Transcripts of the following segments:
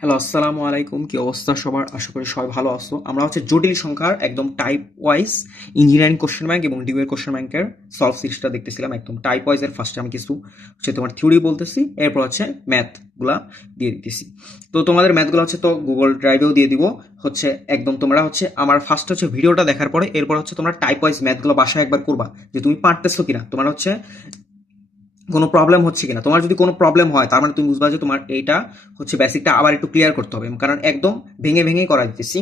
Hello, আসসালামু আলাইকুম। কি অবস্থা সবার? আশা করি সবাই ভালো আছো। আমরা হচ্ছে জটিল সংখ্যার একদম type wise engineering question bank এবং ডিউয়ের কোশ্চেন ব্যাংকের সলভ সিরিজটা দেখতেছিলাম। একদম টাইপ ওয়াইজ এর ফার্স্টে আমি কিছু হচ্ছে তোমার থিওরি বলতেছি, এরপর হচ্ছে ম্যাথগুলা দিয়ে দিতেছি। তো তোমাদের ম্যাথগুলো হচ্ছে তো গুগল ড্রাইভেও দিয়ে দিব। হচ্ছে একদম তোমরা হচ্ছে আমার ফার্স্ট হচ্ছে ভিডিওটা দেখার পরে এরপর হচ্ছে তোমরা টাইপ ওয়াইজ ম্যাথগুলো বাসায় একবার করবা যে তুমি পারতেছো কিনা, তোমার হচ্ছে কোনো প্রবলেম হচ্ছে কিনা। তোমার যদি কোনো প্রবলেম হয় তার মানে তুমি বুঝবা যে তোমার এইটা হচ্ছে বেসিকটা আবার একটু ক্লিয়ার করতে হবে, কারণ একদম ভেঙে ভেঙেই করা দিতেছি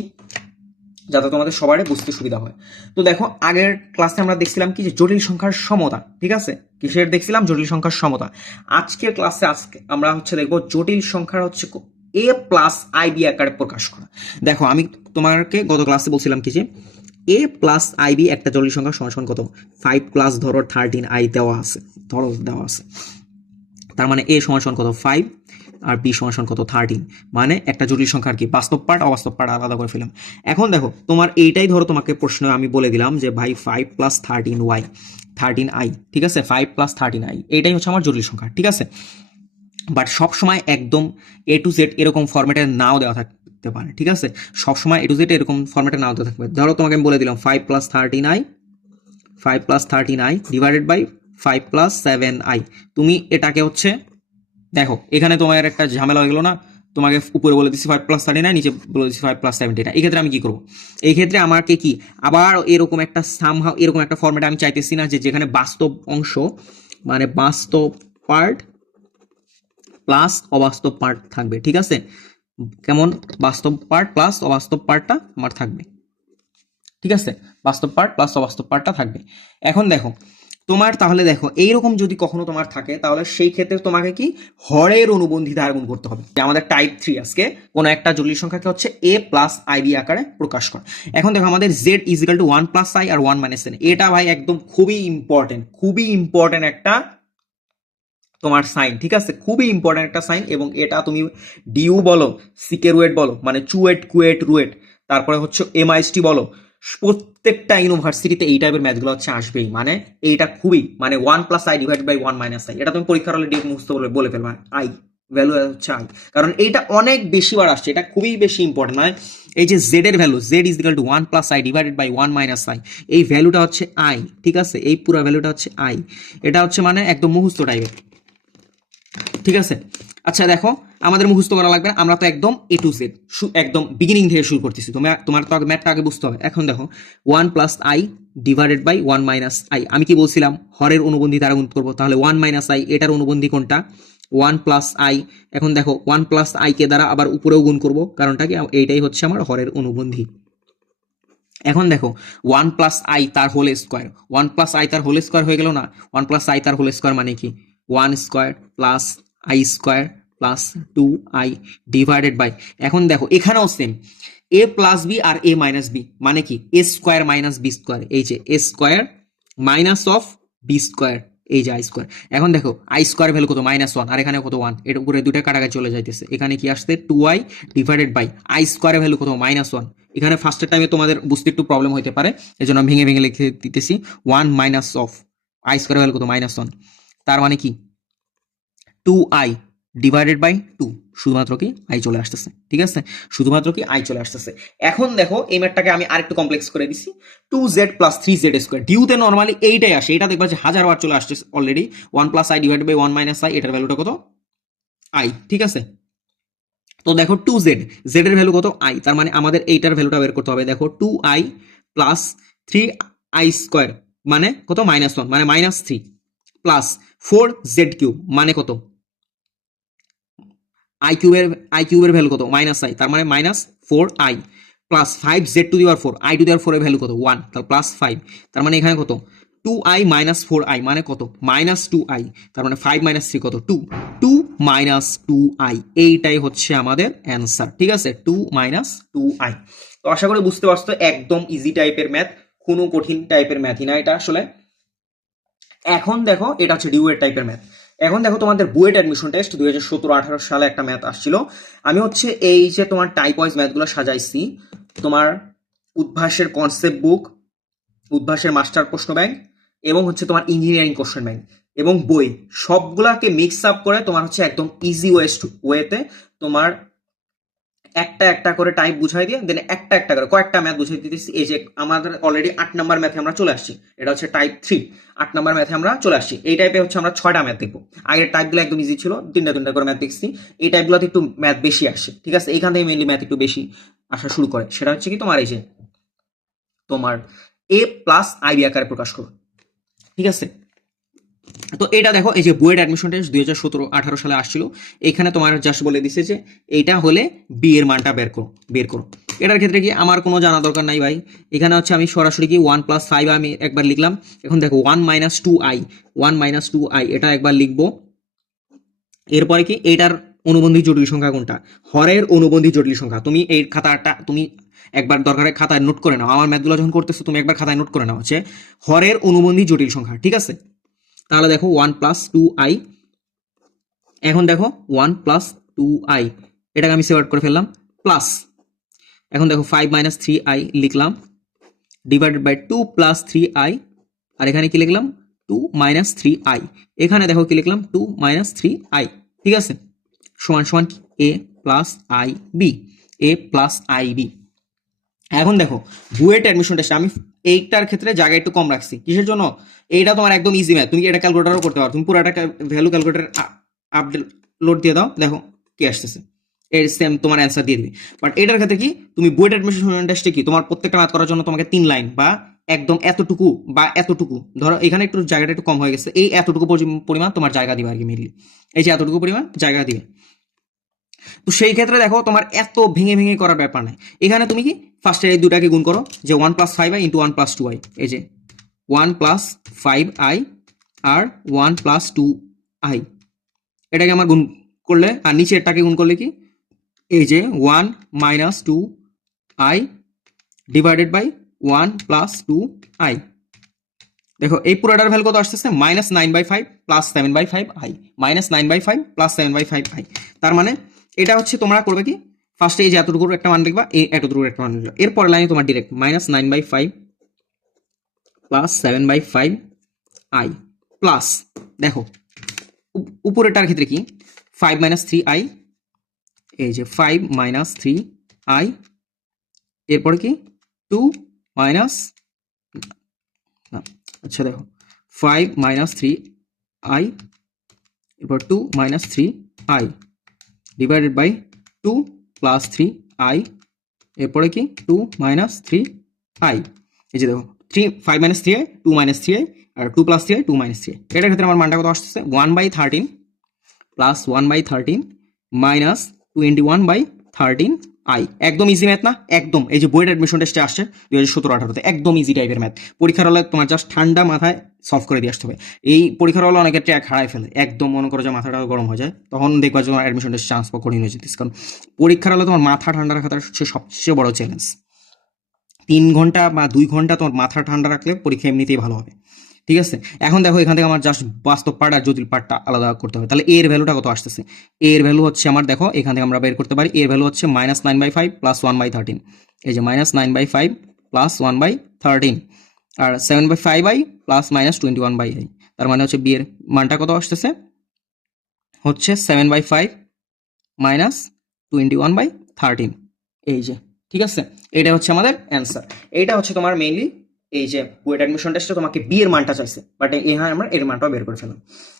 যাতে তোমাদের সবারই বুঝতে সুবিধা হয়। তো দেখো, আগের ক্লাসে আমরা দেখছিলাম কি যে জটিল সংখ্যার সমতা, ঠিক আছে? কিসের দেখছিলাম? জটিল সংখ্যার সমতা। আজকের ক্লাসে আজকে আমরা হচ্ছে দেখবো জটিল সংখ্যার হচ্ছে এ প্লাস আই বি আকারে প্রকাশ করা। দেখো, আমি তোমাকে গত ক্লাসে বলছিলাম কি যে এ প্লাস আই বি একটা জটিল সংখ্যা সমান কত? 5 প্লাস ধরো 13 আই দেওয়া আছে, ধরো দেওয়া আছে। তার মানে এ সমান কত? 5 আর বি সমান কত? 13। মানে একটা জটিল সংখ্যার কি বাস্তব পার্ট অবাস্তব পার্ট আলাদা করে ফেলাম। এখন দেখো, তোমার এইটাই ধরো তোমাকে প্রশ্ন আমি বলে দিলাম যে ভাই 5 প্লাস 13 ওয়াই 13 আই, ঠিক আছে? 5 প্লাস 13 আই এইটাই হচ্ছে আমার জটিল সংখ্যা, ঠিক আছে? বাট সবসময় একদম এ টু জেড এরকম ফরম্যাটে নাও দেওয়া থাকতে পারে, ঠিক আছে? সবসময় এ টু জেড এরকম ফরম্যাটে নাও দেওয়া থাকবে। ধরো তোমাকে আমি বলে দিলাম 5 plus 13 i, 5 plus 13 i divided by 5 plus 7 i. তুমি এটাকে হচ্ছে দেখো, এখানে তোমার একটা ঝামেলা হয়ে গেল না? তোমাকে উপরে বলে দিচ্ছি 5 প্লাস 39, নিচে বলে দিচ্ছি 5 প্লাস 70। এই ক্ষেত্রে আমি কি করবো? এই ক্ষেত্রে আমাকে কি আবার এরকম একটা সামহাও এরকম একটা ফরম্যাট আমি চাইতেছি না যে যেখানে বাস্তব অংশ মানে বাস্তব পার্ট প্লাস অবাস্তব পার্ট থাকবে, ঠিক আছে? কেমন? বাস্তব পার্ট প্লাস অবাস্তব পার্টটা আমার থাকবে, ঠিক আছে? বাস্তব পার্ট প্লাস অবাস্তব পার্টটা থাকবে। এখন দেখো, তোমার তাহলে দেখো এইরকম যদি কখনো তোমার থাকে তাহলে সেই ক্ষেত্রে তোমাকে কি হরের অনুবন্ধী দ্বারা গুণ করতে হবে। আমাদের টাইপ 3 আজকে কোনো একটা জটিল সংখ্যাকে হচ্ছে এ প্লাস আই বি আকারে প্রকাশ করে। এখন দেখো, আমাদের z is equal to 1 plus i আর 1 মাইনাস এন। এটা ভাই একদম খুবই ইম্পর্টেন্ট, খুবই ইম্পর্টেন্ট একটা তোমার সাইন, ঠিক আছে? খুবই ইম্পর্টেন্ট একটা সাইন। এবং এটা তুমি ডিউ বলো, সিকেরুয়েট বলো মানে চুয়েট কুয়েট রুয়েট, তারপরে হচ্ছে এমআইএসটি বলো, প্রত্যেকটা ইউনিভার্সিটিতে এই টাইপের ম্যাথগুলো হচ্ছে আসবেই। মানে এইটা খুবই মানে 1 plus i divide by 1 minus i, এটা তুমি পরীক্ষার হলে ডিরেক্ট মুখস্থ বলে ফেলবা। আই ভ্যালু হচ্ছে আই, কারণ এইটা অনেক বেশি বার আসছে, এটা খুবই বেশি ইম্পর্টেন্ট। মানে এই যে জেড এর value, z is equal to 1 plus i divided by 1 minus i, এই ভ্যালুটা হচ্ছে আই, ঠিক আছে? এই পুরো ভ্যালুটা হচ্ছে আই। এটা হচ্ছে মানে একদম মুখস্থ টাইপের, ঠিক আছে? আচ্ছা দেখো, আমাদের মুখস্থ করা লাগবে না, আমরা তো একদম এ টু জেড একদম বিগিনিং থেকে শুরু করতেছি। তোমার তো ম্যাথটা আগে বুঝতে হবে। এখন দেখো, 1 plus i divided by 1 minus i, আমি কি বলছিলাম? হরের অনুবন্ধী দ্বারা গুণ করবো। তাহলে 1 মাইনাস আই এটার অনুবন্ধী কোনটা? 1 প্লাস আই। এখন দেখো 1 প্লাস আই কে দ্বারা আবার উপরেও গুণ করবো, কারণটা কি? এইটাই হচ্ছে আমার হরের অনুবন্ধী। এখন দেখো, 1 প্লাস আই তার হোল স্কোয়ার, 1 প্লাস আই তার হোল স্কোয়ার হয়ে গেল না? 1 প্লাস আই তার হোল স্কোয়ার মানে কি? 1 square plus i square plus 2 i divided by, এখন দেখো এখানেও সেম, এ প্লাস বি আর এ মাইনাস বি মানে কি? A square minus b square, এই যে a square minus of b square, এই যে আই স্কোয়ার। এখন দেখো আই স্কোয়ার ভ্যালু কত? -1, আর এখানে কত? 1। এর উপরে দুটা কাটাকাটি চলে যাইতেছে, এখানে কি আসছে? 2i ডিভাইডেড বাই আই স্কোয়ারের ভ্যালু কত? -1। এখানে ফার্স্টের টাইমে তোমাদের বুঝতে একটু প্রবলেম হতে পারে, এজন্য আমি ভেঙে ভেঙে লিখে দিতেছি। 1 মাইনাস অফ আই স্কোয়ারের ভ্যালু কত? -1। তার মানে কি 2i ডিভাইডেড বাই 2, শুধুমাত্র কি আই চলে আসতেছে, ঠিক আছে? শুধুমাত্র কি আই চলে আসতেছে। এখন দেখো এই ম্যাথটাকে আমি আরেকটু কমপ্লেক্স করে দিছি, 2z plus 3z square. ডিউতে normally এইটাই আসে, এটা দেখবা যে হাজারবার চলে আসছে already. 1 plus i divided by 1 minus i, এটার ভ্যালুটা কত? আই, ঠিক আছে? তো দেখো 2z, জেড এর ভ্যালু কত? আই। তার মানে আমাদের এইটার ভ্যালুটা বের করতে হবে। দেখো 2i প্লাস 3i স্কোয়ার মানে কত? -1 মানে -3 প্লাস 4z কিউব মানে কত? আই কিউবের ভ্যালু কত? -i, তার মানে -4i plus 5z to the power 4, i to the power 4 এর ভ্যালু কত? 1, তার প্লাস 5। তার মানে এখানে কত? 2i মাইনাস 4i মানে কত? -2i। তার মানে 5 মাইনাস 3 কত? 2, 2 মাইনাস 2i, এইটাই হচ্ছে আমাদের অ্যান্সার, ঠিক আছে? 2 মাইনাস 2i। তো আশা করি বুঝতে পারছো, একদম ইজি টাইপের ম্যাথ, কোনো কঠিন টাইপের ম্যাথই না এটা আসলে। এখন দেখো, এটা হচ্ছে ডিউয়েট টাইপের ম্যাথ। এখন দেখো, তোমাদের বুয়েট অ্যাডমিশন টেস্ট 2017-18 সালে একটা ম্যাথ আসছিল। আমি হচ্ছে এই যে তোমার টাইপ ওয়াইজ ম্যাথগুলো সাজাইছি, তোমার উদ্ভাসের কনসেপ্ট বুক, উদ্ভাসের মাস্টার প্রশ্ন ব্যাংক এবং হচ্ছে তোমার ইঞ্জিনিয়ারিং কোশ্চেন ব্যাংক, এবং বই সবগুলাকে মিক্স আপ করে তোমার হচ্ছে একদম ইজি ওয়েতে তোমার একটা একটা করে টাইপ বুঝাই দিয়ে দেন একটা একটা করে কয়েকটা ম্যাথ বুঝাই দিতেছি। এই যে আমাদের অলরেডি 8 নম্বর ম্যাথে আমরা চলে আসছি, এটা হচ্ছে টাইপ 3। 8 নম্বর ম্যাথে আমরা চলে আসছি। এই টাইপে হচ্ছে আমরা 6টা ম্যাথ দেখবো। আগের টাইপগুলো একদম ইজি ছিল, তিনটা তিনটা করে ম্যাথ দেখছি। এই টাইপগুলোতে একটু ম্যাথ বেশি আসে, ঠিক আছে? এইখান থেকে মেইনলি ম্যাথ একটু বেশি আসা শুরু করে। সেটা হচ্ছে কি তোমার এই যে তোমার এ প্লাস আইবি আকারে প্রকাশ করো, ঠিক আছে? তো এটা দেখো, এই যে বুয়েট অ্যাডমিশন টেস্ট 2017-18 সালে আসছিল, এখানে তোমার জাস্ট বলে দিছে যে এইটা হলে বি এর মানটা বের করো। এটার ক্ষেত্রে কি আমার কোনো জানা দরকার নাই ভাই। এখানে হচ্ছে আমি সরাসরি কি 1+5 আমি একবার লিখলাম। এখন দেখো 1 - 2i এটা একবার লিখবো। এরপরে কি এটার অনুবন্ধী জটিল সংখ্যা কোনটা? হরের অনুবন্ধী জটিল সংখ্যা। তুমি এই খাতাটা তুমি একবার দরকারে খাতায় নোট করে নাও। আমার ম্যাথগুলো যখন করতেছো তুমি একবার খাতায় নোট করে নাও, হচ্ছে হরের অনুবন্ধী জটিল সংখ্যা, ঠিক আছে? তাহলে দেখো 1+2i। এখন দেখো 1+2i এটাকে আমি সেপারেট করে ফেললাম, প্লাস এখন দেখো 5 - 3i লিখলাম, ডিভাইডেড বাই 2+3i। আর এখানে কি লিখলাম? 2 - 3i। এখানে দেখো কি লিখলাম? 2 - 3i, ঠিক আছে? সমান সমান a plus I B, a+ib। এখন দেখো বুয়েট অ্যাডমিশন টেস্ট আমি এইটার ক্ষেত্রে জায়গা একটু কম রাখছি। কিসের জন্য? এইটা তোমার একদম ইজি ম্যাথ, তুমি এটা ক্যালকুলেটারও করতে পারো। তুমি পুরোটা ভ্যালু ক্যালকুলেটার আপলোড দিয়ে দাও, দেখো কি আসতেছে, এর সেম তোমার অ্যান্সার দিয়ে দিবে। বাট এটার ক্ষেত্রে কি তুমি বুয়েট অ্যাডমিশন টেস্টে কি তোমার প্রত্যেকটা ম্যাথ করার জন্য তোমাকে 3 লাইন বা একদম এতটুকু বা এতটুকু, ধরো এখানে একটু জায়গাটা একটু কম হয়ে গেছে, এই এতটুকু পরিমাণ তোমার জায়গা দিবে আর কি, মেনলি এই যে এতটুকু পরিমাণ জায়গা দিবে। তো সেই ক্ষেত্রে দেখো তোমার এত ভেঙে ভেঙে করার ব্যাপার নাই। এখানে তুমি কি ফার্স্টে এই দুটাকে গুণ করো, যে 1+5i ইন্টু 1+2i, এই যে 1+5i আর 1+2i, এটাকে আমার গুণ করলে, আর নিচে এটাকে গুণ করলে কি এই যে 1 - 2i ডিভাইডেড বাই 1+2i। দেখো এই পুরোটার ভ্যালু কত আসতেছে? -9/5 প্লাস 7/5i, -9/5 প্লাস 7/5i। তার মানে এটা হচ্ছে তোমরা করবে কি, ফার্স্টে এই যে এতটুকুর একটা মান লিখবা, এই এতটুকুর একটা মান লিখবা, এরপর লাইনে তোমার ডিরেক্ট -9/5 প্লাস 7/5i প্লাস, দেখো উপরেটার ক্ষেত্রে কি 5 - 3i, এই যে 5 - 3i, এরপরে কি 2 মাইনাস, আচ্ছা দেখো 5 - 3i, এরপর 2 - 3i divided by 2 plus 3i, এরপরে কি 2 - 3i। এই যে দেখো 5 - 3i, 2 - 3i, আর 2 প্লাস 3i, 2 - 3i। এটার ক্ষেত্রে আমার মানটা কত আসতেছে? 1/13 প্লাস 1/13 মাইনাস 21/13i। একদম ইজি ম্যাথ না? একদম। এই যে বুয়েট অ্যাডমিশন টেস্টে আসছে 2017-18-তে, একদম ইজি টাইপের ম্যাথ। পরীক্ষার হলে তোমার জাস্ট ঠান্ডা মাথায় সলভ করে দিয়ে আসতে হবে। এই পরীক্ষার হলে অনেকের ট্র্যাক হারাই ফেলে, একদম মনে করো যে মাথাটা গরম হয়ে যায়, তখন দেখবা যে তোমার অ্যাডমিশন টেস্ট চান্স পাওয়া কঠিন হয়ে যেতেছে। কারণ পরীক্ষার হলে তোমার মাথা ঠান্ডা রাখাটা হচ্ছে সবচেয়ে বড় চ্যালেঞ্জ। 3 ঘন্টা বা 2 ঘন্টা তোমার মাথা ঠান্ডা রাখলে পরীক্ষা এমনিতেই ভালো হবে, ঠিক আছে? এখন দেখো এখান থেকে আমার জাস্ট বাস্তব পার্ট আর জটিল পার্টটা আলাদা করতে হবে। তাহলে এর ভ্যালুটা কত আসতেছে? এর ভ্যালু হচ্ছে আমার, দেখো এখান থেকে আমরা বের করতে পারি, এর ভ্যালু হচ্ছে -9/5 প্লাস 1/13। এই যে -9/5 প্লাস 1/13, আর 7/5i প্লাস -21/i। তার মানে হচ্ছে বি এর মানটা কত আসতেছে? হচ্ছে 7/5 মাইনাস 21/13। এই যে, ঠিক আছে? এটা হচ্ছে আমাদের অ্যান্সার। এইটা হচ্ছে তোমার মেইনলি এই যে বুয়েট অ্যাডমিশন টেস্টে তোমাকে বি এর মানটা চাইছে, বাট এখানে আমরা এর মানটাও বের করে ফেললাম।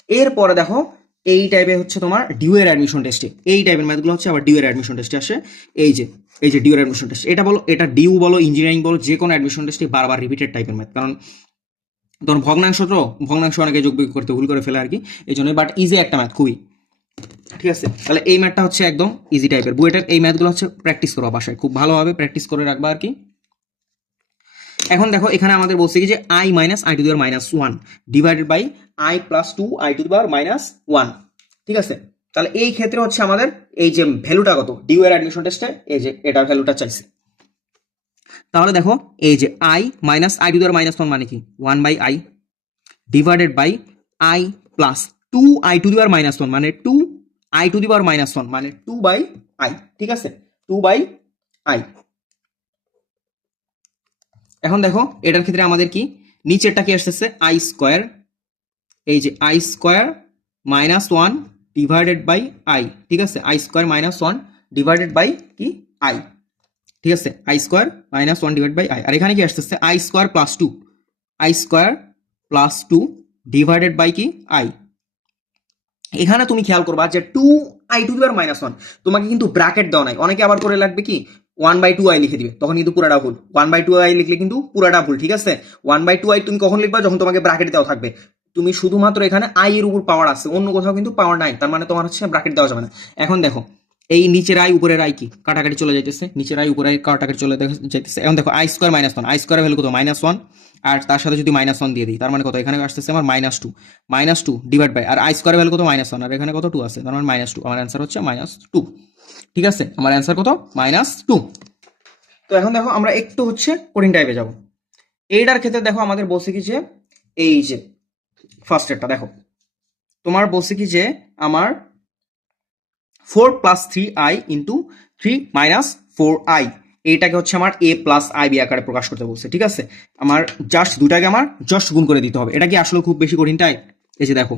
এরপরে দেখো এই টাইপের হচ্ছে তোমার ডিউ এর অ্যাডমিশন টেস্টে, এই টাইপের ম্যাথগুলো হচ্ছে আবার ডিউ এর অ্যাডমিশন টেস্টে আসে। এই যে ডিউ এর অ্যাডমিশন টেস্ট, এটা বলো, এটা ডিউ বলো, ইঞ্জিনিয়ারিং বলো, যে কোনো অ্যাডমিশন টেস্টে বারবার রিপিটেড টাইপের ম্যাথ। কারণ তখন ভগ্নাংশ অনেকে যোগ বিয়োগ করতে ভুল করে ফেলে আর কি, এই জন্যই। বাট ইজি একটা ম্যাথ খুবই, ঠিক আছে? তাহলে এই ম্যাথটা হচ্ছে একদম ইজি টাইপের। বুয়েটের এই ম্যাথগুলো হচ্ছে প্র্যাকটিস করবা বাসায়, খুব ভালোভাবে প্র্যাকটিস করে রাখবা আর কি। এখন দেখো এখানে আমাদের বলছে কি যে i - i⁻1 divided by i প্লাস 2i⁻1, ঠিক আছে? তাহলে এই ক্ষেত্রে হচ্ছে আমাদের এই যে ভ্যালুটা কত ডিউ এর অ্যাডমিশন টেস্টে, এই যে এটা ভ্যালুটা চাইছে। তাহলে দেখো এই যে i - i⁻1 মানে কি 1/i ডিভাইডেড বাই i প্লাস 2i⁻1 মানে 2i⁻1 মানে 2/i, ঠিক আছে? 2/i। এখন দেখো এটার ক্ষেত্রে আমাদের কি নিচেরটা কি আসতেছে i স্কোয়ার এই যে i square minus one divided by i, ঠিক আছে, i square minus one divided by কি আই, ঠিক আছে, i square minus one divide by i. আর এখানে কি আসতেছে i square plus two, i square plus two divided by কি আই। এখানে তুমি খেয়াল করবা যে two i to the power minus one, তোমাকে কিন্তু ব্র্যাকেট দেওয়া নাই। অনেকে আবার করে লাগবে কি ওয়ান বাই টু আই লিখে দিবে, তখন কিন্তু পুরাটা ভুল। ওয়ান বাই টু আই লিখলে কিন্তু পুরাটা ভুল, ঠিক আছে। ওয়ান বাই টু আই তুমি কখন লিখবা, যখন তোমাকে ব্র্যাকেট দেওয়া থাকবে। তুমি শুধুমাত্র এখানে আই এর উপর পাওয়ার আছে, অন্য কোথাও কিন্তু পাওয়ার নাই, তার মানে তোমার হচ্ছে ব্র্যাকেট দেওয়া যাবে না। এখন দেখো এই নিচের আই উপরের আই কি কাটাকাটি চলে যাইতেছে, নিচের আই উপরের আই কাটাকাটি চলে যাইতেছে। এখন দেখো I square minus one, I square value কত মাইনাস ওয়ান, আর তার সাথে যদি মাইনাস ওয়ান দিয়ে দিই তার মানে কত, এখানে আসতেছে আমার মাইনাস টু ডিভাইড বাই, আর আই স্কোয়ার ভ্যালু কত মাইনাস ওয়ান, আর এখানে কত টু আছে, তার মানে মাইনাস টু। আমার অ্যান্সার হচ্ছে মাইনাস টু, ঠিক আছে, আমার অ্যান্সার কত মাইনাস টু। তো এখন দেখো আমরা একটু হচ্ছে কঠিন টাইপে যাব। এইটার ক্ষেত্রে দেখো আমাদের বলছে কি যে এই যে ফার্স্টেরটা দেখো তোমার বলছে কি যে আমার 4+3i ইন্টু 3-4i, এইটাকে হচ্ছে আমার a প্লাস আই বি আকারে প্রকাশ করতে বলছে, ঠিক আছে। আমার জাস্ট দুটাকে আমার জাস্ট গুণ করে দিতে হবে। এটা কি আসলে খুব বেশি কঠিন টাইপ? এই যে দেখো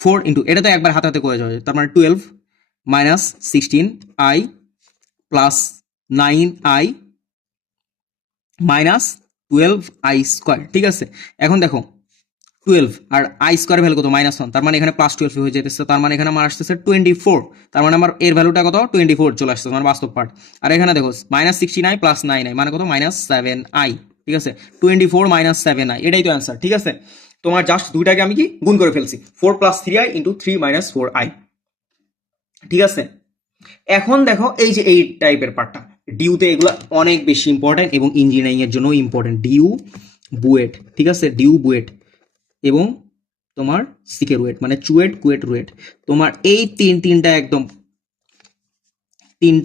4 ইন্টু, এটা তো একবার হাতে হাতে করে যাবে, তার মানে 12 minus 16i plus 9i minus 12i square, ঠিক আছে। এখন দেখো 12 আর আই স্কোয়ার ভ্যালু কত মাইনাস ওয়ান, তার মানে এখানে প্লাস 12 হয়ে যেতেছে, তার মানে এখানে আমার আসতেছে 24, তার মানে আমার এর ভ্যালুটা কত 24 চলে আসছে আমার বাস্তব পার্ট। আর এখানে দেখো মাইনাস 16i প্লাস 9i মানে কত মাইনাস 7i, ঠিক আছে, 24 মাইনাস 7i, এটাই তো অ্যান্সার, ঠিক আছে। তোমার জাস্ট দুইটাকে আমি কি গুণ করে ফেলছি, 4+3i ইন্টু 3-4i, ঠিক আছে। এখন দেখো এই যে এই টাইপের পার্টটা ডিউতে, এগুলো অনেক বেশি ইম্পর্টেন্ট এবং ইঞ্জিনিয়ারিং এর জন্য ইম্পর্টেন্ট। ডিউ বুয়েট, ঠিক আছে, ডিউ বুয়েট এবং তোমার সিকের ওয়েট মানে চুয়েট কুয়েট রুয়েট, তোমার এই তিনটা একদম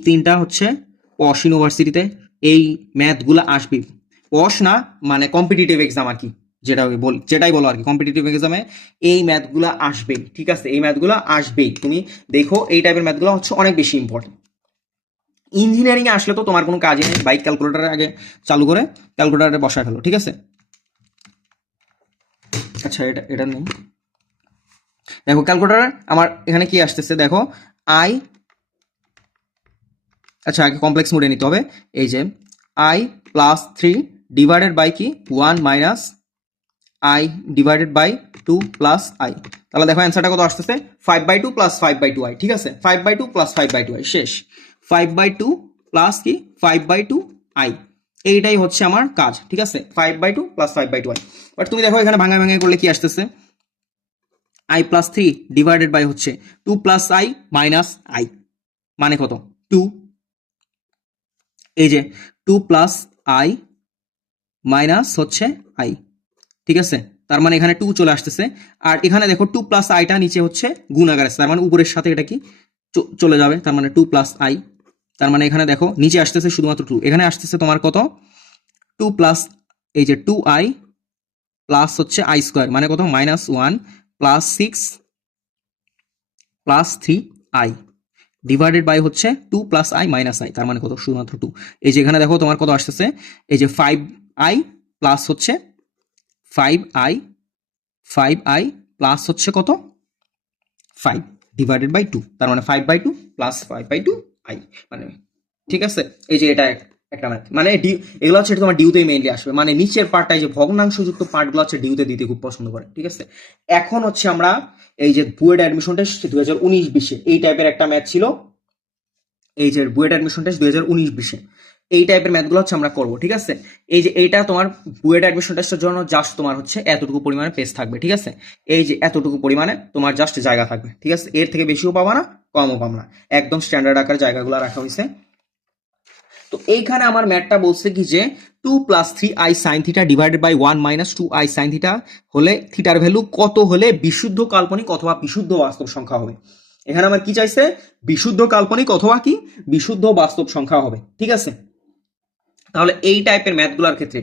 তিনটা হচ্ছে পশ ইউনিভার্সিটিতে এই ম্যাথগুলো আসবে। পশ না মানে কম্পিটিটিভ এক্সাম আর কি, যেটাই বলো আর কি, কম্পিটিটিভ এক্সামে এই ম্যাথগুলো আসবেই, ঠিক আছে, এই ম্যাথগুলো আসবেই। তুমি দেখো এই টাইপের ম্যাথগুলো হচ্ছে অনেক বেশি ইম্পর্টেন্ট। ইঞ্জিনিয়ারিং এ আসলে তো তোমার কোনো কাজই নেই, বাইক ক্যালকুলেটারের আগে চালু করে ক্যালকুলেটারে বসায় ফেলো, ঠিক আছে। আচ্ছা এটা নেই, দেখো ক্যালকুলেটার আমার এখানে কি আসতেছে দেখো আই, আচ্ছা আগে কমপ্লেক্স মোডে নিতে হবে। এই যে আই প্লাস 3 ডিভাইডেড বাই কি 1 minus i divided by 2 plus i, তাহলে দেখো অ্যান্সারটা কত আসতেছে 5/2 প্লাস 5/2i, ঠিক আছে, 5/2 প্লাস 5/2i শেষ, 5/2 প্লাস কি 5/2i, এইটাই হচ্ছে আমার কাজ, ঠিক আছে, 5/2 প্লাস 5/2i। বাট তুমি দেখো এখানে ভাঙা করলে কি আসতেছে i প্লাস 3 ডিভাইডেড বাই হচ্ছে 2 প্লাস আই মাইনাস আই মানে কত 2, এই যে 2 প্লাস আই মাইনাস হচ্ছে আই, ঠিক আছে, তার মানে এখানে 2 চলে আসতেছে। আর এখানে দেখো 2 প্লাস আইটা নিচে হচ্ছে গুণাকার আছে, তার মানে উপরের সাথে এটা কি চলে যাবে, তার মানে 2 প্লাস আই, তার মানে এখানে দেখো নিচে আসতেছে শুধুমাত্র 2, এখানে আসতেছে তোমার কত 2 প্লাস এই যে 2i প্লাস হচ্ছে আই স্কোয়ার মানে কত minus 1 plus 6 plus 3i divided by হচ্ছে 2 প্লাস আই মাইনাস আই, তার মানে কত শুধুমাত্র 2। এই যে এখানে দেখো তোমার কত আসতেছে এই যে 5i প্লাস হচ্ছে 5i প্লাস হচ্ছে কত 5 ডিভাইডেড বাই 2, তার মানে 5/2 প্লাস 5/2i মানে, ঠিক আছে। এই যে এটা একটা ম্যাথ মানে এগুলো হচ্ছে তোমার ডিউতেই মেইনলি আসবে, মানে নিচের পার্টটাই যে ভগ্নাংশযুক্ত পার্টগুলো হচ্ছে ডিউতে দিতে খুব পছন্দ করে, ঠিক আছে। এখন হচ্ছে আমরা এই যে বুয়েট অ্যাডমিশন টেস্ট 2019-20 এই টাইপের একটা ম্যাথ ছিল, এই যে বুয়েট অ্যাডমিশন টেস্ট 2019-20 এই টাইপের ম্যাথগুলো হচ্ছে আমরা করবো, ঠিক আছে। এই যে এইটা তোমার বুয়েট অ্যাডমিশন টেস্টের জন্য জাস্ট তোমার হচ্ছে এতটুকু পরিমাণে পেজ থাকবে, ঠিক আছে, এই যে এতটুকু পরিমাণে তোমার জাস্ট জায়গা থাকবে, ঠিক আছে, এর থেকে বেশিও পাবা না কমও পাবা না, একদম স্ট্যান্ডার্ড আকার জায়গাগুলো রাখা হয়েছে। তো এইখানে আমার ম্যাথটা বলছে কি যে 2 plus 3i sine theta divided by 1 minus 2i sine theta হলে থিটার ভ্যালু কত হলে বিশুদ্ধ কাল্পনিক অথবা বিশুদ্ধ বাস্তব সংখ্যা হবে। এখানে আমার কি চাইছে বিশুদ্ধ কাল্পনিক অথবা কি বিশুদ্ধ বাস্তব সংখ্যা হবে, ঠিক আছে। তাহলে এই টাইপের ম্যাথগুলোর ক্ষেত্রে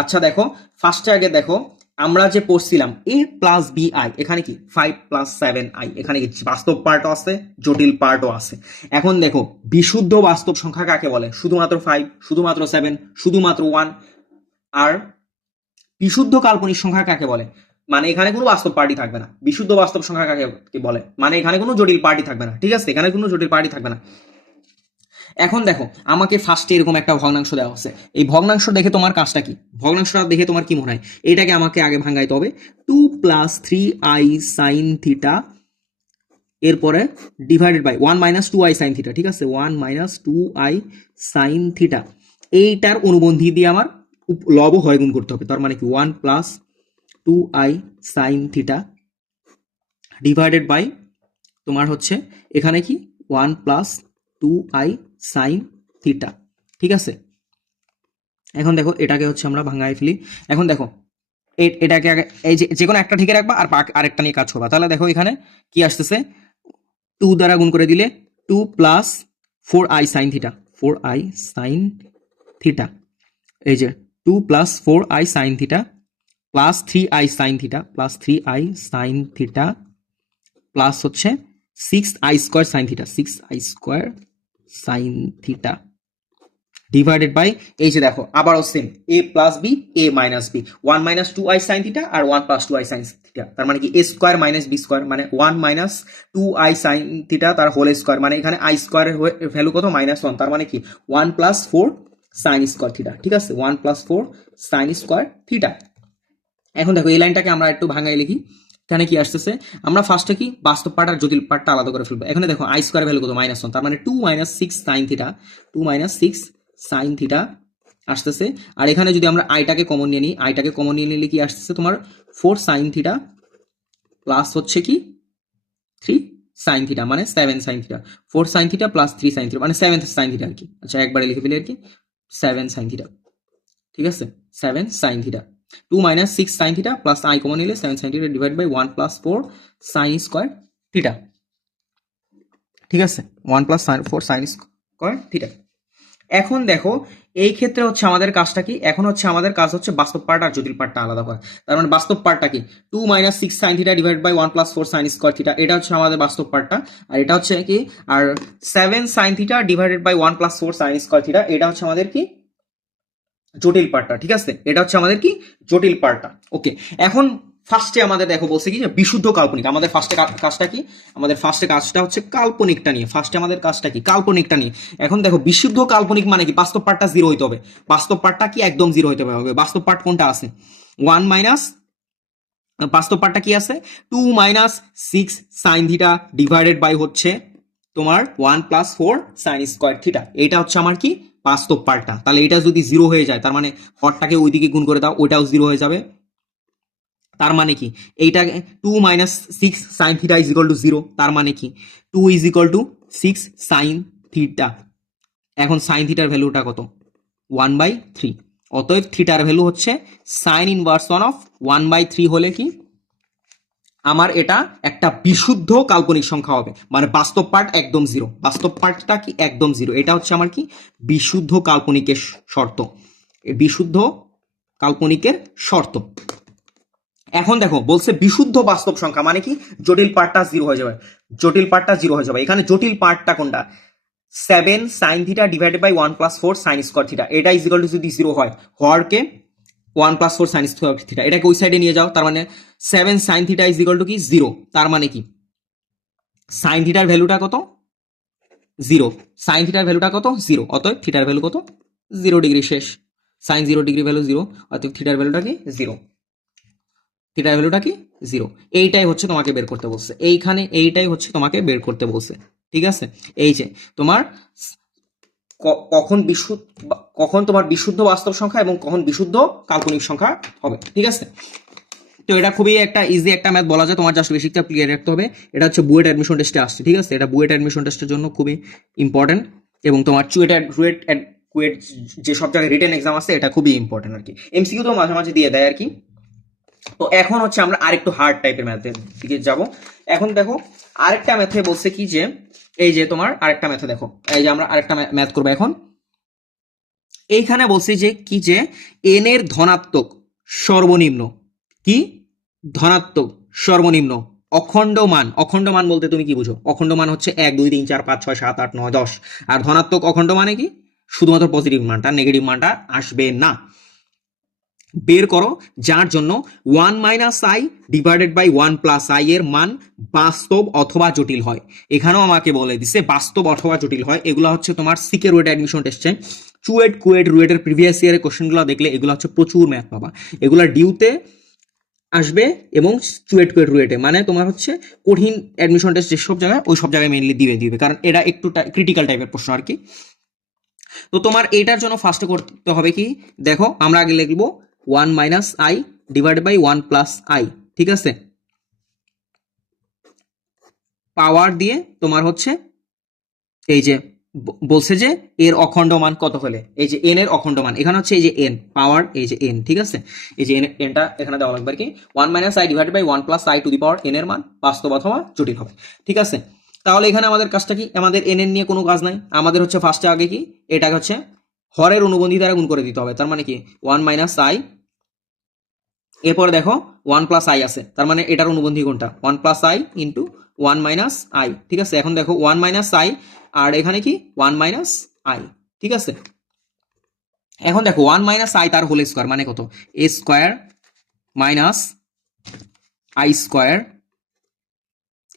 আচ্ছা দেখো ফার্স্টে আগে দেখো আমরা যে পড়ছিলাম a প্লাস bi, এখানে কি 5 প্লাস 7i, এখানে কি বাস্তব পার্টও আছে জটিল পার্টও আছে। এখন দেখো বিশুদ্ধ বাস্তব সংখ্যা কাকে বলে, শুধুমাত্র 5, শুধুমাত্র 7, শুধুমাত্র 1। আর বিশুদ্ধ কাল্পনিক সংখ্যা কাকে বলে, মানে এখানে কোনো বাস্তব পার্টি থাকবে না। বিশুদ্ধ বাস্তব সংখ্যা কাকে কি বলে, মানে এখানে কোনো জটিল পার্টি থাকবে না, ঠিক আছে, এখানে কোনো জটিল পার্টি থাকবে না। এখন দেখো আমাকে ফার্স্টে এরকম একটা ভগ্নাংশ দেওয়া হচ্ছে, এই ভগ্নাংশ দেখে তোমার কাজটা কি, ভগ্নাংশটা দেখে তোমার কি মনে হয়, এটাকে আমাকে আগে ভাঙাইতে হবে। 2 + 3i সাইন থিটা, এরপরে divided by 1 - 2i sine theta, ঠিক আছে, 1 - 2i সাইন থিটা, এইটার অনুবন্ধী দিয়ে আমার লব হয় গুণ করতে হবে। তার মানে কি 1 + 2i sine theta divided by তোমার হচ্ছে এখানে কি 1 + 2i সাইন থিটা, ঠিক আছে। এখন দেখো এটাকে হচ্ছে আমরা ভাঙাই ফেলি। এখন দেখো এটাকে আগে এই যে কোনো একটা ঠিক রাখবা আর আরেকটা নিয়ে কাজ করবা। তাহলে দেখো এখানে কি আসতেছে, 2 দ্বারা গুণ করে দিলে 2 + 4i sine theta, 4i sine theta, এই যে 2 + 4i sine theta plus 3i sine theta plus 3i sine theta plus হচ্ছে 6i² sine theta, 6i² sine theta divided by এই যে দেখো আবারও same a + b a - b 1 - 2i sine theta আর 1 + 2i sine theta, তার মানে কি a² - b² মানে 1 - 2i সাইন থিটা তার হোল স্কোয়ার, মানে এখানে i স্কোয়ারের ভ্যালু কত -1, তার মানে কি 1 + 4 সাইন স্কোয়ার থিটা, ঠিক আছে, 1 + 4 সাইন স্কোয়ার থিটা। এখন দেখো এই লাইনটাকে আমরা একটু ভাঙাই লিখি, এখানে কি আসতেছে, আমরা ফার্স্টে কি বাস্তব পার্ট আর জটিল পার্টটা আলাদা করে ফেলবো। এখানে দেখো i স্কোয়ার ভ্যালু কত -1, তার মানে 2 - 6 সাইন থিটা, 2 - 6 সাইন থিটা আসতেছে। আর এখানে যদি আমরা আইটাকে কমন নিয়ে নিই, আইটাকে কমন নিয়ে নিলে কি আসতেছে তোমার 4 সাইন থিটা প্লাস হচ্ছে কি 3 সাইন থিটা, মানে 7 sine theta, 4 sign theta plus 3 sine theta মানে 7 সাইন থিটা আর কি। আচ্ছা একবারে লিখে ফেলি আর কি 7 সাইন থিটা, ঠিক আছে, 7 sine theta, 2 - 6 sine theta plus i common নিলে 7 sine theta divide by 1 + 4 sine square theta, ঠিক আছে, 1 + 4 সাইন স্কোয়ার থিটা। এখন দেখো এই ক্ষেত্রে হচ্ছে আমাদের কাজটা কি, এখন হচ্ছে আমাদের কাজ হচ্ছে বাস্তব পার্ট আর জটিল পার্টটা আলাদা করা। তার মানে বাস্তব পার্টটা কি 2 - 6 sine theta divide by 1 + 4 sine square theta, এটা হচ্ছে আমাদের বাস্তব পার্টটা। আর এটা হচ্ছে কি, আর 7 sine theta divided by 1 + 4 sine square theta, এটা হচ্ছে আমাদের কি জটিল পার্টটা, ঠিক আছে, এটা হচ্ছে আমাদের কি জটিল পার্টটা। ওকে, এখন ফার্স্টে আমাদের দেখো বলছে কি যে বিশুদ্ধ কাল্পনিক, আমাদের ফার্স্টে কাজটা কি, আমাদের ফার্স্টে কাজটা হচ্ছে কাল্পনিকটা নিয়ে, ফার্স্টে আমাদের কাজটা কি কাল্পনিকটা নিয়ে। এখন দেখো বিশুদ্ধ কাল্পনিক মানে কি, বাস্তব পার্টটা 0 হইতে হবে, বাস্তব পার্টটা কি একদম 0 হইতে হবে। বাস্তব পার্ট কোনটা আছে 1 মাইনাস, বাস্তব পার্টটা কি আছে 2 - 6 সাইন থিটা ডিভাইডেড বাই হচ্ছে তোমার 1 + 4 সাইন স্কোয়ার থিটা, এটা হচ্ছে আমার কি বাস্তব পার্টটা। তাহলে এটা যদি 0 হয়ে যায় তার মানে হরটাকে ওইদিকে গুণ করে দাও, ওইটাও 0 হয়ে যাবে। তার মানে কি এইটা 2 - 6 sine theta is equal two 0, তার মানে কি 2 is equal two 6 sine theta. এখন সাইন থিটার ভ্যালুটা কত 1/3, অতএব থিটার ভ্যালু হচ্ছে সাইন ইনভার্স 1/3 হলে কি আমার এটা একটা বিশুদ্ধ কাল্পনিক সংখ্যা হবে, মানে বাস্তব পার্ট একদম 0, বাস্তব পার্টটা কি একদম 0, এটা হচ্ছে আমার কি বিশুদ্ধ কাল্পনিকের শর্ত, বিশুদ্ধ কাল্পনিকের শর্ত। এখন দেখো বলছে বিশুদ্ধ বাস্তব সংখ্যা মানে কি জটিল পার্টটা 0 হয়ে যাবে, জটিল পার্টটা 0 হয়ে যাবে। এখানে জটিল পার্টটা কোনটা 7 sine theta divided by 1 + 4 sine square theta, এটা ইজ ইকুয়াল টু যদি 0 হয়, হরকে 1 + 4 সাইন স্কোয়ার থিটা এটাকে ওই সাইডে নিয়ে যাও, তার মানে 7 sine theta is equal two কি 0, তার মানে কি সাইন থিটার ভ্যালুটা কত 0, সাইন থিটার ভ্যালুটা কত 0, অতএব থিটার ভ্যালু কত 0 ডিগ্রি, শেষ, সাইন 0 ডিগ্রি ভ্যালু 0, অতএব থিটার ভ্যালুটা কি 0, থিটার ভ্যালুটা কি 0। এইটাই হচ্ছে তোমাকে বের করতে বলছে, এইখানে এইটাই হচ্ছে তোমাকে বের করতে বলছে, ঠিক আছে। এই যে তোমার কখন তোমার বিশুদ্ধ বাস্তব সংখ্যা এবং কখন বিশুদ্ধ কাল্পনিক সংখ্যা হবে, ঠিক আছে। তো এটা খুবই একটা ইজি একটা ম্যাথ বলা যায়, তোমার জাস্ট বেসিকটা ক্লিয়ার রাখতে হবে। এটা হচ্ছে বুয়েট অ্যাডমিশন টেস্টে আসছে, ঠিক আছে, এটা বুয়েট অ্যাডমিশন টেস্টের জন্য খুবই ইম্পর্টেন্ট, এবং তোমার কুয়েট যে সব জায়গায় রিটেন এক্সাম আছে এটা খুবই ইম্পর্টেন্ট আর কি, এমসিকিউ তো মাঝে মাঝে দিয়ে দেয় আর কি। তো এখন হচ্ছে আমরা আরেকটু হার্ড টাইপের ম্যাথের দিকে যাব। এখন দেখো আরেকটা ম্যাথে বলছে কি যে এই যে তোমার আরেকটা ম্যাথে দেখো, এই যে আমরা আরেকটা ম্যাথ করবো এখন। এইখানে বলছি যে কি যে এন এর ধনাত্মক সর্বনিম্ন কি, ধনাত্মক সর্বনিম্ন অখণ্ড মান, অখণ্ড মান বলতে তুমি কি বুঝো, অখণ্ড মান হচ্ছে 1 2 3 4 5 6 7 8 9 10, আর ধনাত্মক অখণ্ড মানে কি শুধুমাত্র পজিটিভ মানটা, নেগেটিভ মানটা আসবে না। বের করো, যার জন্য 1 minus i divided by 1 plus i এর মান বাস্তব অথবা জটিল হয়। এখানেও আমাকে বলে দিছে বাস্তব অথবা জটিল হয়। এগুলো হচ্ছে তোমার সিকে রুয়েট অ্যাডমিশন টেস্টে চুয়েট কুয়েট রুয়েটের প্রিভিয়াস ইয়ারের কোশ্চেনগুলো দেখলে এগুলো হচ্ছে প্রচুর ম্যাথ পাবা। এগুলো ডিউতে আসবে এবং চুয়েট কুয়েট রুয়েটে, মানে তোমার হচ্ছে কঠিন অ্যাডমিশন টেস্ট যেসব জায়গায় ওই সব জায়গায় মেইনলি দিবে, কারণ এটা একটু ক্রিটিক্যাল টাইপের প্রশ্ন আর কি। তো তোমার এটার জন্য ফার্স্টে করতে হবে কি, দেখো আমরা আগে লিখবো 1 minus i divide by 1 plus i, ঠিক আছে, পাওয়ার দিয়ে তোমার হচ্ছে এই যে বলছে যে এর অখণ্ড মান কত হলে, এই যে এন এর অখণ্ড মান এখানে হচ্ছে এই যে এন পাওয়ার এই যে এন, ঠিক আছে, এই যে এনটা এখানে দেওয়া লাগবে আর কি 1 minus i divide by 1 plus i to the power n এর মান বাস্তব অথবা জটিল হবে, ঠিক আছে। তাহলে এখানে আমাদের কাজটা কি, আমাদের এন এর নিয়ে কোনো কাজ নাই, আমাদের হচ্ছে ফার্স্টে আগে কি এটাকে হচ্ছে হরের অনুবন্ধী দ্বারা গুণ করে দিতে হবে, তার মানে কি 1 মাইনাস আই, এরপরে দেখো 1 প্লাস আই আছে, তার মানে এটার অনুবন্ধী কোনটা 1 plus I into 1 minus i, ঠিক আছে। এখন দেখো 1 মাইনাস আই আর এখানে কি 1 মাইনাস আই, ঠিক আছে। এখন দেখো 1 মাইনাস আই তার হোল স্কোয়ার মানে কত, a square minus i square,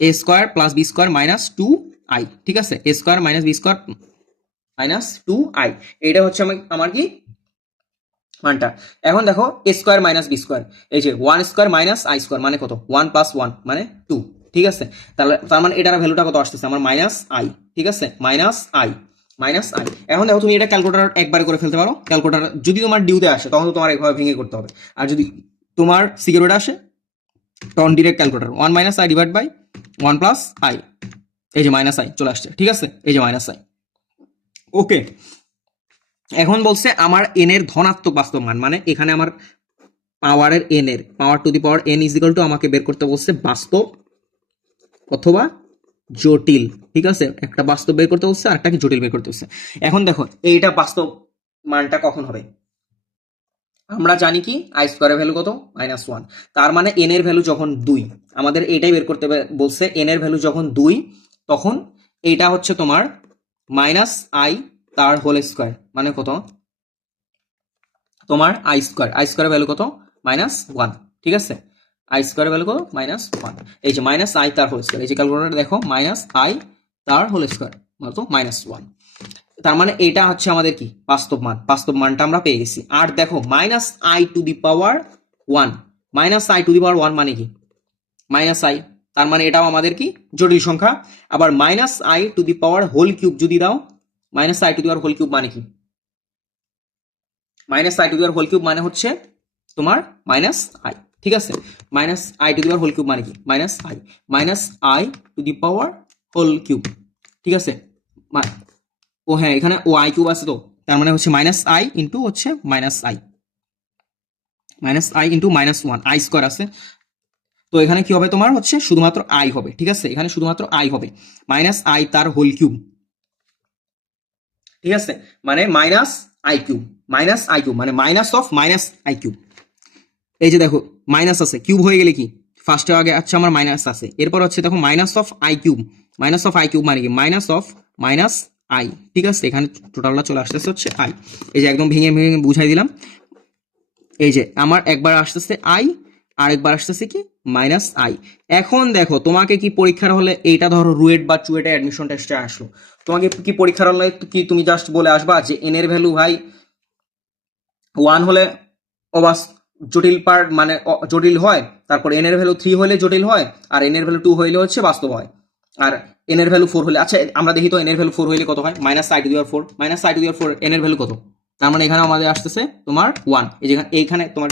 a square plus b square minus 2 i, ঠিক আছে, a square minus b square minus 2 i, এটা হচ্ছে আমার কি মানটা। এখন দেখো a square minus b square, এই যে 1 স্কোয়ার মাইনাস আই স্কোয়ার মানে কত 1 প্লাস 1 মানে 2, ঠিক আছে। তাহলে তার মানে এটার ভ্যালুটা কত আসতেছে আমার মাইনাস আই, ঠিক আছে, মাইনাস আই, মাইনাস আই। এখন দেখো তুমি এটা ক্যালকুলেটর একবার করে ফেলতে পারো, ক্যালকুলেটর যদি তোমার ডিউতে আসে তখন তো তোমার একভাবে ভেঙে করতে হবে, আর যদি তোমার সিকিউরিটি আসে তখন direct calculator 1 minus i divide by 1 plus i, এই যে মাইনাস আই চলে আসছে, ঠিক আছে, এই যে মাইনাস আই, ওকে। এখন বলছে আমার এন এর ধনাত্মক বাস্তব মান, মানে এখানে আমার পাওয়ারের এন এর পাওয়ার two the power N is equal two আমাকে বের করতে বলছে বাস্তব অথবা জটিল, ঠিক আছে, একটা বাস্তব বের করতে বলছে আর একটা কি জটিল বের করতে বলছে। এখন দেখো এইটা বাস্তব মানটা কখন হবে, আমরা জানি কি আই স্কোয়ারের ভ্যালু কত -1, তার মানে এন এর ভ্যালু যখন 2, আমাদের এইটাই বের করতে বলছে, এন এর ভ্যালু যখন 2 তখন এইটা হচ্ছে তোমার মাইনাস আই তার হোল স্কোয়ার মানে কত তোমার আই স্কোয়ারের ভ্যালু কত -1, ঠিক আছে, আই স্কোয়ারের ভ্যালু কত -1, এই যে মাইনাস আই তার হোল স্কোয়ার, এই যে ক্যালকুলেটর দেখো মাইনাস আই তার হোল স্কোয়ার মানে 1, তার মানে এটা হচ্ছে আমাদের কি বাস্তব মান, বাস্তব মানটা আমরা পেয়ে গেছি। আর দেখো minus i to the power 1, minus i to the power 1 মানে কি মাইনাস আই, তার মানে এটাও আমাদের কি জটিল সংখ্যা। আবার minus i to the power whole cube যদি দাও, minus i to the power whole cube মানে কি, minus i to the power whole cube মানে হচ্ছে তোমার মাইনাস আই, ঠিক আছে, minus i to the power whole cube মানে কি minus i to the power whole cube, ঠিক আছে। ও হ্যাঁ এখানে ও আই কিউব আছে, তো তার মানে হচ্ছে মাইনাস আই ইন্টু হচ্ছে minus I into -1 I square আছে, তো এখানে কি হবে তোমার হচ্ছে শুধুমাত্র আই হবে, ঠিক আছে, এখানে শুধুমাত্র আই হবে, মাইনাস আই তার হোল কিউব, ঠিক আছে, মানে মাইনাস আই কিউব মানে minus of minus I cube. এই যে দেখো মাইনাস আছে কিউব হয়ে গেলে কি ফার্স্টে আগে আচ্ছা আমার মাইনাস আছে, এরপর হচ্ছে দেখো মাইনাস অফ আই কিউব মানে কি মাইনাস অফ মাইনাস আই, ঠিক আছে, এখানে টোটালটা চলে আসতেছে হচ্ছে আই, এই যে একদম ভেঙে ভেঙে বুঝাই দিলাম। এই যে আমার একবার আসতেছে আই আর একবার আসতেছে কি মাইনাস আই। এখন দেখো তোমাকে কি পরীক্ষার হলে এইটা ধরো রুয়েট বা চুয়েটে অ্যাডমিশন টেস্টে আসলো, তোমাকে কি পরীক্ষার হলে কি তুমি জাস্ট বলে আসবা যে এন এর ভ্যালু ভাই 1 হলে অবাস জটিল পার্ট মানে জটিল হয়, তারপর এন এর ভ্যালু 3 হলে জটিল হয়, আর এন এর ভ্যালু 2 হইলে হচ্ছে বাস্তব হয়, আর এন এর ভ্যালু 4 হলে, আচ্ছা আমরা দেখি তো এন এর ভ্যালু 4 হইলে কত হয় minus i to the power 4 N এর ভ্যালু কত, তার মানে এখানে আমাদের আসতেছে তোমার 1, এই যেখানে এইখানে তোমার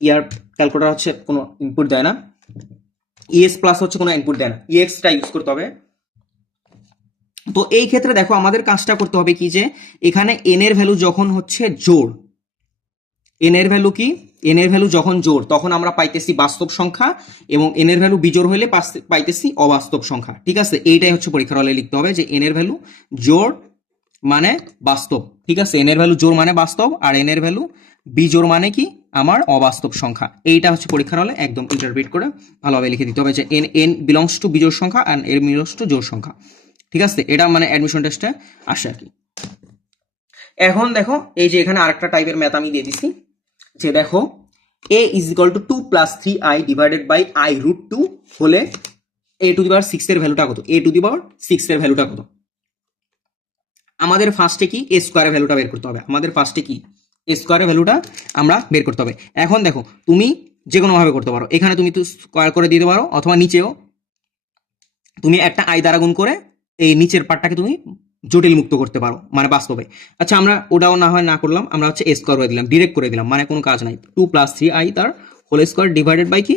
ইয়ার ক্যালকুলেটর হচ্ছে কোনো ইনপুট দেয় না, ইএস প্লাস হচ্ছে কোনো ইনপুট দেয় না, ইএক্সটা ইউজ করতে হবে। তো এই ক্ষেত্রে দেখো আমাদের কাজটা করতে হবে কি যে এখানে এন এর ভ্যালু যখন হচ্ছে জোড়, এন এর ভ্যালু কি এন এর ভ্যালু যখন জোড় তখন আমরা পাইতেছি বাস্তব সংখ্যা, এবং এন এর ভ্যালু বিজোড় হইলে পাইতেছি অবাস্তব সংখ্যা, ঠিক আছে, এইটাই হচ্ছে পরীক্ষার হলে লিখতে হবে যে এন এর ভ্যালু জোড় মানে বাস্তব, ঠিক আছে, এন এর ভ্যালু জোড় মানে বাস্তব আর এন এর ভ্যালু বিজোড় মানে কি আমার অবাস্তব সংখ্যা, এইটা হচ্ছে পরীক্ষার হলে একদম ইন্টারপ্রিট করে ভালোভাবে লিখে দিতে হবে যে এন বিলংস টু বিজোড় সংখ্যা আর এন বিলংস টু জোড় সংখ্যা, ঠিক আছে, এটা মানে অ্যাডমিশন টেস্টে আসে আর কি। এখন দেখো এই যে এখানে আরেকটা টাইপের ম্যাথ আমি দিয়ে দিছি, যে দেখো a is equal to 2 plus 3i divided by i root 2 হলে a টু দি পাওয়ার 6 এর ভ্যালুটা কত, a টু দি পাওয়ার 6 এর ভ্যালুটা কত। আমাদের ফার্স্টে কি a স্কোয়ারের ভ্যালুটা বের করতে হবে, আমাদের ফার্স্টে কি a স্কোয়ারের ভ্যালুটা আমরা বের করতে হবে। এখন দেখো তুমি যে কোনো ভাবে করতে পারো, এখানে তুমি তো স্কোয়ার করে দিতে পারো, অথবা নিচেও তুমি একটা i দ্বারা গুণ করে এই নিচের পার্টটাকে তুমি জটিল মুক্ত করতে পারো মানে বাস্তবে। আচ্ছা আমরা ওটাও না হয় না করলাম, আমরা হচ্ছে a স্কোয়ার করে দিলাম, ডিরেক্ট করে দিলাম, মানে কোনো কাজ নাই। 2 প্লাস 3i তার হোল স্কোয়ার ডিভাইডেড বাই কি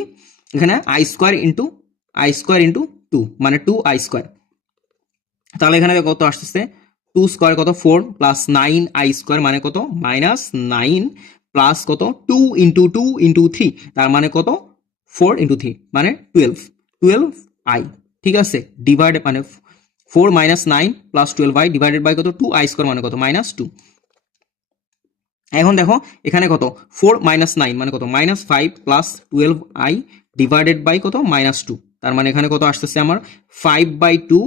এখানে i স্কোয়ার ইন্টু 2 মানে 2i স্কোয়ার। তাহলে এখানে কত আসতেছে 2 স্কোয়ার কত 4 প্লাস 9i স্কোয়ার মানে কত মাইনাস 9 প্লাস কত 2 ইন্টু 3 তার মানে কত 4 ইন্টু 3 মানে 12i, ঠিক আছে, ডিভাইড মানে 4 minus 9 plus 12i divided by কত 2i স্কোয়ার মানে কত মাইনাস 2। এখন দেখো এখানে কত 4 মাইনাস 9 মানে কত minus 5 plus 12i divided by কত মাইনাস 2, তার মানে এখানে কত আসতেছে আমার 5/2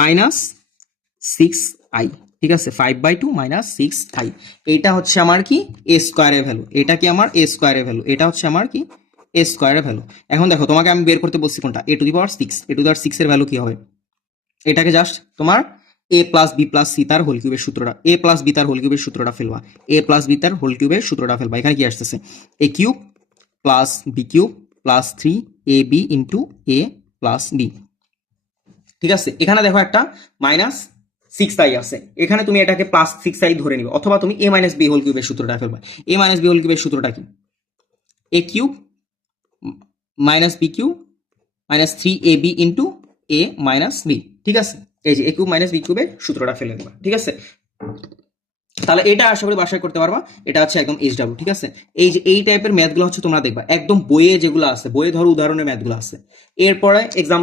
মাইনাস 6i, ঠিক আছে, 5/2 মাইনাস 6i। এইটা হচ্ছে আমার কি a স্কোয়ারের ভ্যালু, এটা কি আমার a স্কোয়ারের ভ্যালু, এটা হচ্ছে আমার কি a স্কোয়ারের ভ্যালু। এখন দেখো তোমাকে আমি বের করতে বলছি কোনটা, a to the power 6, a to the power 6 এর ভ্যালু কি হবে, এটাকে জাস্ট তোমার a plus b plus c তার হোল কিউবের সূত্রটা, a প্লাস বি তার হোল কিউবের সূত্রটা ফেলবা, a প্লাস বি তার হোল কিউবের সূত্রটা ফেলবা। এখানে কি আসতেছে a cube plus b cube plus 3ab into a plus b, ঠিক আছে। এখানে দেখো একটা মাইনাস 6i আছে, এখানে তুমি এটাকে প্লাস 6i ধরে নিবে, অথবা তুমি a মাইনাস বি হোল কিউবের সূত্রটা ফেলবা। a মাইনাস বি হোল কিউবের সূত্রটা কি a cube minus B cube minus 3ab into a minus B, ঠিক আছে। এই যে a কিউব মাইনাস বি কিউবের সূত্রটা ফেলে দেবা, ঠিক আছে। তাহলে এটা আশা করি বাসায় করতে পারবা, এটা হচ্ছে একদম HW, ঠিক আছে। এই যে এই টাইপের ম্যাথগুলো হচ্ছে তোমরা দেখবা একদম বইয়ে যেগুলো আছে, বইয়ে ধরো উদাহরণের ম্যাথগুলো আছে, এরপরে এক্সাম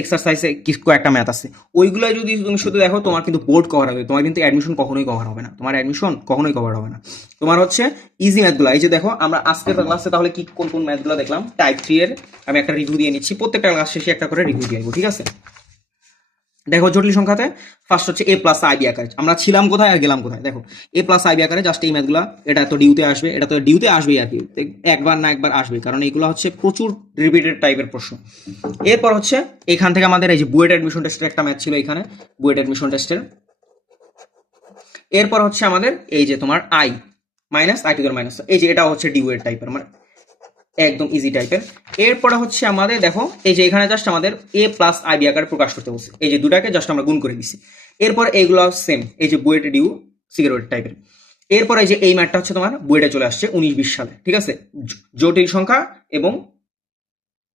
এক্সারসাইজে কয়েকটা ম্যাথ আছে, ওইগুলো যদি তুমি শুধু দেখো তোমার কিন্তু বোর্ড কভার হবে, তোমার কিন্তু অ্যাডমিশন কখনোই কভার হবে না, তোমার অ্যাডমিশন কখনোই কভার হবে না। তোমার হচ্ছে ইজি ম্যাথগুলো, এই যে দেখো আমরা আজকের ক্লাসে তাহলে কি কোন কোন ম্যাথগুলো দেখলাম, টাইপ 3 এর আমি একটা রিভিউ দিয়ে নিচ্ছি, প্রত্যেকটা ক্লাস শেষে একটা করে রিভিউ দিয়ে দেবো, ঠিক আছে। দেখো জটিল সংখ্যাতে ফার্স্ট হচ্ছে a প্লাস আইবি আকারে, আমরা ছিলাম কোথায় আর গেলাম কোথায়। দেখো a প্লাস আইবি আকারে জাস্ট এই ম্যাথগুলা, এটা তো ডিউতে আসবে, এটা তো ডিউতে আসবেই আর কি, একবার না একবার আসবে, কারণ এইগুলো হচ্ছে প্রচুর রিপিটেড টাইপের প্রশ্ন। এরপর হচ্ছে এখান থেকে আমাদের এই যে বুয়েট অ্যাডমিশন টেস্টের একটা ম্যাথ ছিল এখানে, বুয়েট অ্যাডমিশন টেস্টের। এরপর হচ্ছে আমাদের এই যে তোমার i minus i to the minus, এই যে এটা হচ্ছে ডিউয়েট টাইপের, মানে একদম ইজি টাইপের। এরপরে হচ্ছে আমাদের দেখো এই যে এখানে জাস্ট আমাদের a প্লাস আইবি আকারে প্রকাশ করতে বলছে, এই যে দুটাকে জাস্ট আমরা গুণ করে দিছি। এরপর এইগুলো সেম, এই যে বুয়েট ডিউ সিগারেট টাইপের। এরপর এই যে এই ম্যাথটা হচ্ছে তোমার বুয়েটে চলে আসছে 19-20 সালে, ঠিক আছে, জটিল সংখ্যা এবং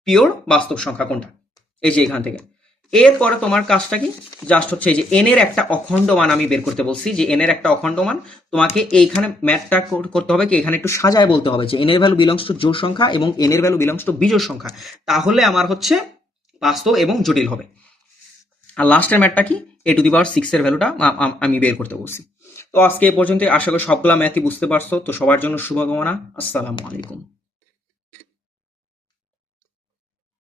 পিওর বাস্তব সংখ্যা কোনটা, এই যে এখান থেকে। এরপরে তোমার কাজটা কি, জাস্ট হচ্ছে এই যে এন এর একটা অখণ্ড মান আমি বের করতে বলছি, যে এন এর একটা অখণ্ড মান তোমাকে এইখানে ম্যাথটা করতে হবে কি, এখানে একটু সাজায় বলতে হবে যে এন এর ভ্যালু বিলংস টু জোড় সংখ্যা এবং এন এর ভ্যালু বিলংস টু বিজোড় সংখ্যা, তাহলে আমার হচ্ছে বাস্তব এবং জটিল হবে। আর লাস্টের ম্যাথটা কি a টু দি পাওয়ার 6 এর ভ্যালুটা আমি বের করতে বলছি। তো আজকে এই পর্যন্ত, আশা করি সবগুলা ম্যাথই বুঝতে পারছো। তো সবার জন্য শুভকামনা, আসসালামু আলাইকুম।